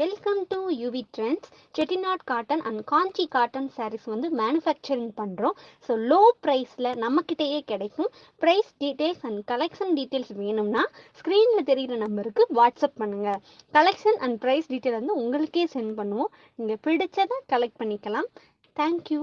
Welcome to UV Trendz. Chettinad Cotten and Kanchi Cotton sarees வந்து manufacturing பண்ணுறோம். So low ப்ரைஸில் நம்மக்கிட்டேயே கிடைக்கும். Price details and collection details வேணும்னா ஸ்க்ரீனில் தெரிகிற நம்பருக்கு வாட்ஸ்அப் பண்ணுங்கள். கலெக்ஷன் அண்ட் ப்ரைஸ் டீட்டெயில் வந்து உங்களுக்கே சென்ட் பண்ணுவோம். நீங்கள் பிடிச்சதை கலெக்ட் பண்ணிக்கலாம். தேங்க்யூ.